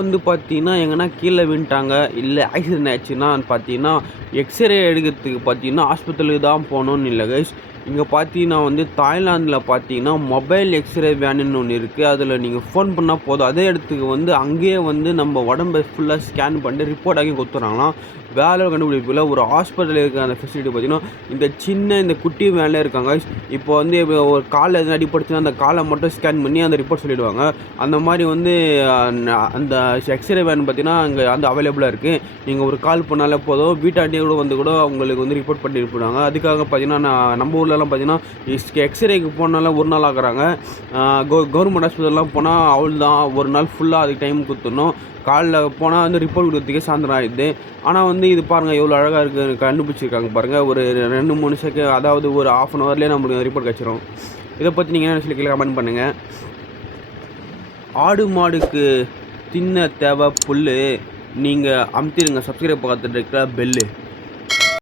வந்து பார்த்தீங்கன்னா, எங்கன்னா கீழ விழுந்துட்டாங்க, இல்ல ஆக்சிடென்ட் ஆயிடுச்சுன்னா பார்த்தீங்கன்னா, எக்ஸ்ரே எடுக்கிறதுக்கு பார்த்தீங்கன்னா, ஆஸ்பத்திரிக்கு தான் போணும்னு இல்ல கைஸ். இங்க பார்த்தீங்கன்னா வந்து தாய்லாந்துல பார்த்தீங்கன்னா, மொபைல் எக்ஸ்ரே வேனுன்னு ஒண்ணு இருக்கு. அதில நீங்க ஃபோன் பண்ணா போதும். அதே இடத்துக்கு வந்து அங்கேயே வந்து நம்ம உடம்ப ஃபுல்லா ஸ்கேன் பண்ணிட்டு ரிப்போர்ட் ஆக்கி குடுத்துடுறாங்களாம். வேற கண்டுபிடிப்புல ஒரு ஹாஸ்பிட்டல்ல இருக்கிற அந்த ஃபெசிலிட்டி பார்த்தீங்கன்னா, இந்த குட்டி வேன்ல இருக்காங்க கைஸ். இப்போ வந்து ஒரு கால்ல எதுனா அடிபட்டுச்சுன்னா, அந்த கால மட்டும் ஸ்கேன் பண்ணி அந்த ரிப்போர்ட் சொல்லிடுவாங்க. அந்த மாரி வந்து அந்த எக்ஸ்ரே வேன் பார்த்தீங்கன்னா, அங்க வந்து அவைலபிளா இருக்கு. நீங்க ஒரு கால் பண்ணாலே போதும். வீட்டாண்டயே கூட உங்களுக்கு வந்து ரிப்போர்ட் பண்ணி அனுப்பிடுவாங்க. அதுக்காக பார்த்தீங்கன்னா, நம்ம ஊர்லலாம் பார்த்தீங்கன்னா, எக்ஸ்ரேக்கு போனாலே 1 நாள் ஆக்குறாங்க. கவர்மெண்ட் ஹாஸ்பிட்டல்லாம் போனா அவ்வளோதான். 1 நாள் ஃபுல்லா அதுக்கு டைம் குடுத்துடணும். காலைல போனா வந்து ரிப்போர்ட் குடுக்கறதுக்கே சாயந்தரம் ஆயிடுது. ஆனா வந்து இது பாருங்க எவ்வளோ அழகா இருக்கு. கண்டுபிடிச்சிருக்காங்க பாருங்க. ஒரு 2, 3 அதாவது ஒரு 1/2 அன் ஹவர்லயே நம்மளுக்கு ரிப்போர்ட் கிடச்சிரும். இத பத்தி நீங்க என்ன நினைக்கிறீங்க? கீழ கமெண்ட் பண்ணுங்க. ஆடு மாடுக்கு தின்ன தேவை புல்லு. நீங்க அமுத்திடுங்க சப்ஸ்கிரைப் பக்கத்துல இருக்கிற பெல்லு.